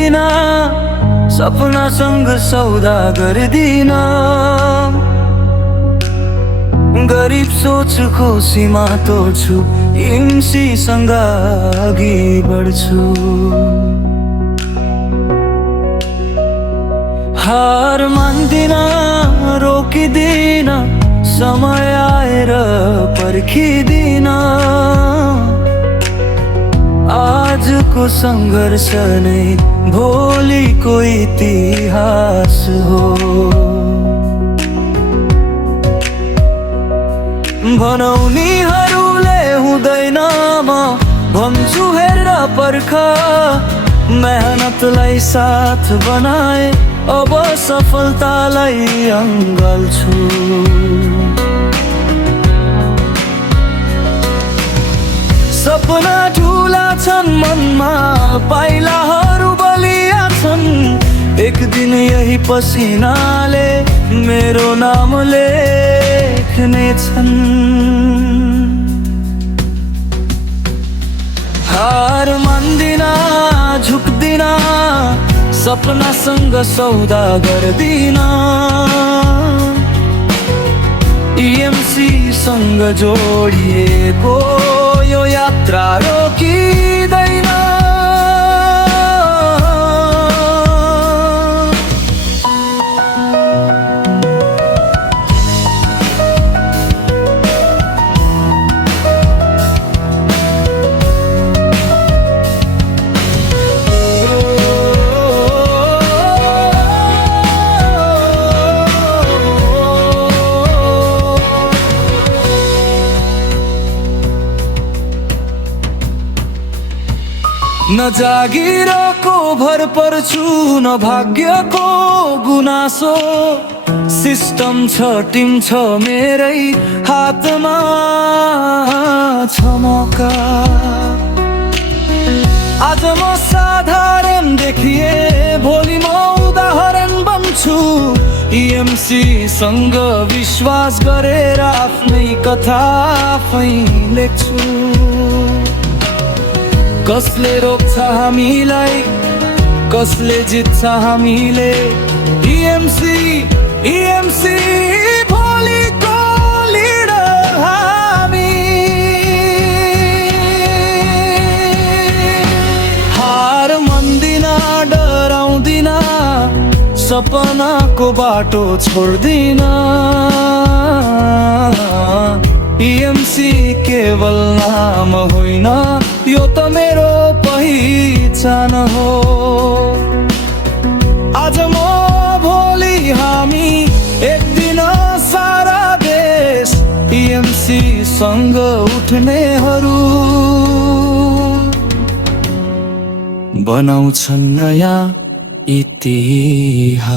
झुक्दिन, सपनासँग सौदा गर्दिन। गरिब सोचको सीमा तोड्छु, हिंसीसँग अघि बढ्छु। हार मान्दिन, रोकिदिन, समय आएर पर्खिदिन। आजको सङ्घर्ष नै भोलिको इतिहास हो। भनाउनेहरूले हुँदैन, म भन्छु हेर पर्ख। मेहनतलाई साथ बनाए, अब सफलतालाई अँगाल्छु। सपना ठुला छन् मनमा, पाइलाहरू बलिया छन्। एक दिन यही पसिनाले मेरो नाम लेख्नेछन्। हार मान्दिन, झुक्दिन, सपनासँग सौदा गर्दिन। EMCसँग जोडिएको यो यात्रा रोकिँदैन। न जागिरको भर पर्छु, न भाग्यको गुनासो। सिस्टम छ, टिम छ, मेरै हातमा छ मौका। आज म साधारण देखिए, भोलि म उदाहरण बन्छु। EMCसँग विश्वास गरेर आफ्नै कथा आफै लेख्छु। कसले रोक्छ हामीलाई, कसले जित्छ हामीले। EMC भोलिको लिडर हामी। हार मान्दिन, डराउँदिन, सपनाको बाटो छोड्दिन। EMC केवल नाम होइन, यो त मेरो पहिचान हो। आज म, भोलि हामी, एक दिन सारा देश EMCसँग उठ्नेहरू बनाउँछन् नयाँ इतिहास।